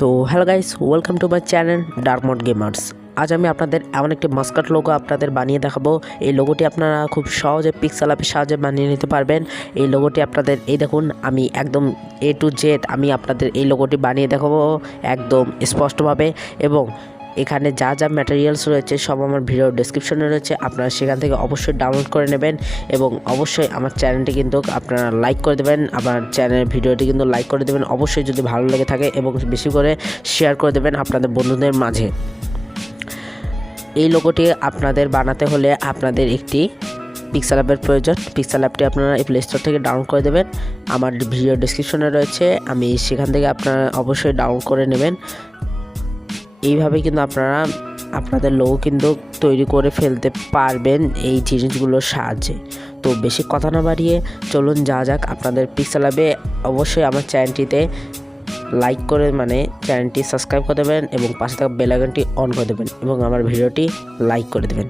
তো hello guys, welcome to my channel dark mode gamers. আজ আমি আপনাদের এমন একটি মাস্কট লোগো আপনাদের বানিয়ে দেখাবো। এই লোগোটি আপনারা খুব সহজে পিক্সেলাপের সাহায্যে বানিয়ে নিতে পারবেন। এই লোগোটি আপনাদের এই দেখুন, আমি একদম A to Z আমি আপনাদের এই লোগোটি বানিয়ে দেখাবো একদম স্পষ্টভাবে। এবং এখানে যা যা ম্যাটেরিয়ালস রয়েছে সব আমার ভিডিও ডেসক্রিপশনে রয়েছে, আপনারা সেখান থেকে অবশ্যই ডাউনলোড করে নেবেন। এবং অবশ্যই আমার চ্যানেলটি কিন্তু আপনারা লাইক করে দেবেন, আমার চ্যানেলের ভিডিওটি কিন্তু লাইক করে দেবেন অবশ্যই যদি ভালো লেগে থাকে, এবং বেশি করে শেয়ার করে দেবেন আপনাদের বন্ধুদের মাঝে। এই লোগোটি আপনাদের বানাতে হলে আপনাদের একটি পিক্সেলঅ্যাপের প্রয়োজন। পিক্সেলঅ্যাপটি আপনারা এই প্লে স্টোর থেকে ডাউনলোড করে দেবেন, আমার ভিডিও ডেসক্রিপশনে রয়েছে, আমি সেখান থেকে আপনারা অবশ্যই ডাউনলোড করে নেবেন। এইভাবে কিন্তু আপনারা আপনাদের লোগো কিন্তু তৈরি করে ফেলতে পারবেন এই জিনিসগুলোর সাহায্যে। তো বেশি কথা না বাড়িয়ে চলুন যাক আপনাদের পিক্সেলঅ্যাপে। অবশ্যই আমার চ্যানেলটিতে লাইক করে চ্যানেলটি সাবস্ক্রাইব করে দেবেন এবং পাশে থাকা বেল আইকনটি অন করে দেবেন এবং আমার ভিডিওটি লাইক করে দেবেন।